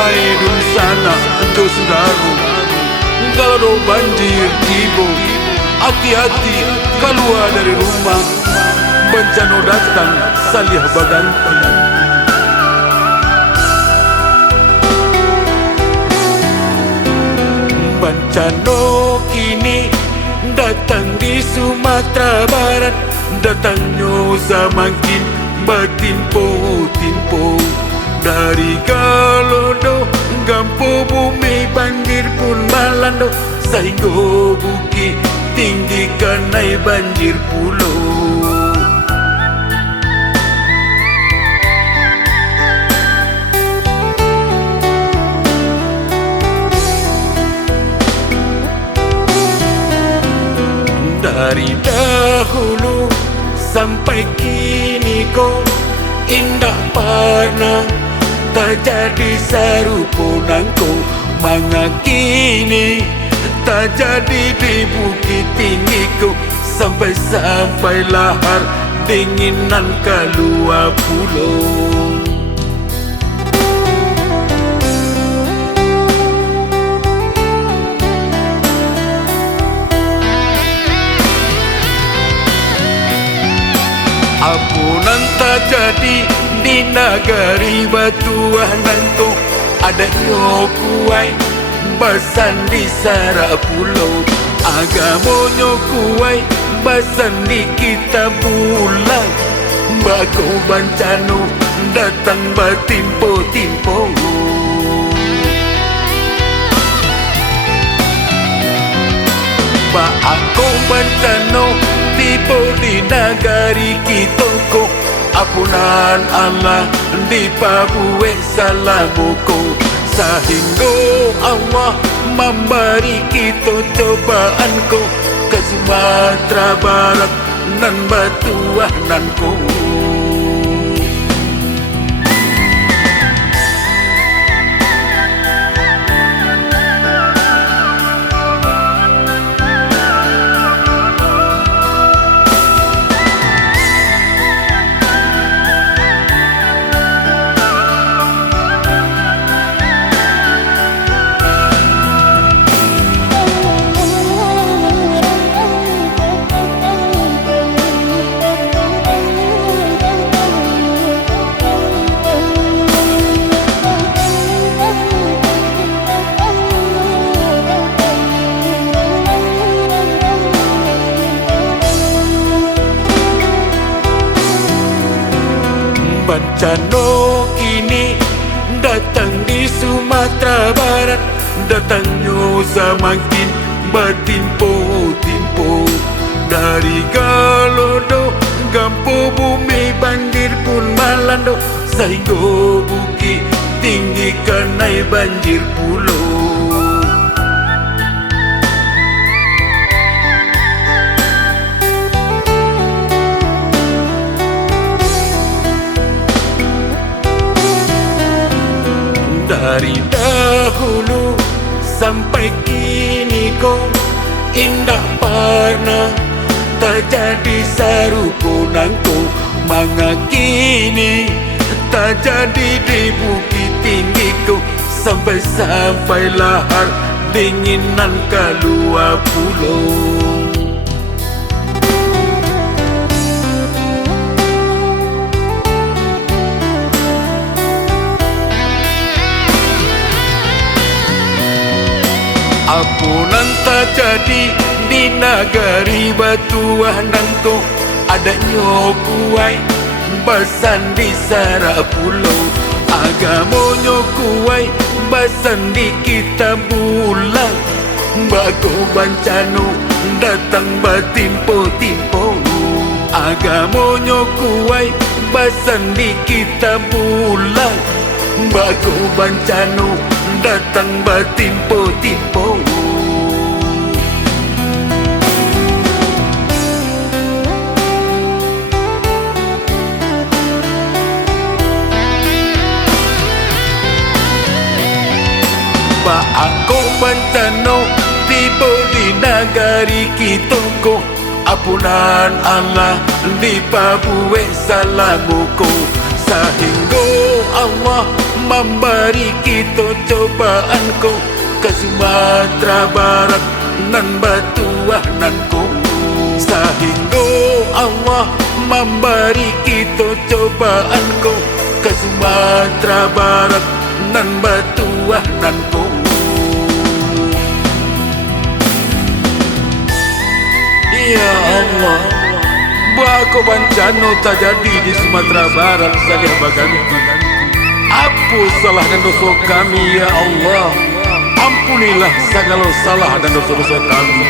hai dun sana do saudara, kalau banjir tiba, hati-hati keluar dari rumah, bencana datang salih berganti. Bencana kini datang di Sumatera Barat, datangnya semakin bertimpu-timpu. Dari Galodo, Gampo bumi banjir pun melanda, sehingga bukit tinggi kenai banjir pulau. Dari dahulu sampai kini kau indah pernah terjadi serupa nangko, mengakini terjadi di bukit tinggi kau, sampai lahar dinginan keluar pulau. Apunan terjadi di negeri Batuanan tu, ada nyokuai besan di Sarak Pulau. Agamonyo kuai besan di kita bulan, bako bencana datang bertimpu-timpu. Bako bencana tiba di negari kita ko, apunan Allah di Papua Salamuko, sehingga Allah memberi kita cobaan ko ke Sumatera Barat nan Batuanan ko. Bencana kini datang di Sumatera Barat, datangnya semakin bertimpu-timpu. Dari Galodo, Gampo bumi banjir pun melanda, sehingga bukit tinggi kenai banjir pulau. Dari dahulu sampai kini kau indah pernah terjadi serupa nangko, mengakini terjadi di bukit tinggi kau, sampai lahar dinginan keluar pulau. Apunan terjadi di negeri Batuanan tu, ada nyokuai besan di Sarak Pulau. Agamonyo kuai besan di kita bulan, bako bencana datang bertimpu-timpu. Agamonyo kuai besan di kita bulan, bako bencana datang bertimpu-timpu. Aku bencana tiba di negari kita ko, apunan Allah di Papua Salamuko, sehingga Allah memberi kita cobaan ko ke Sumatera Barat nan batuah nan ko. Sehingga Allah memberi kita cobaan ko ke Sumatera Barat nan batuah nan ko. Ya Allah, buat bencana terjadi di Sumatera Barat sekalian baganti. Apa salah dan dosa kami ya Allah? Ampunilah segala salah dan dosa-dosa kami.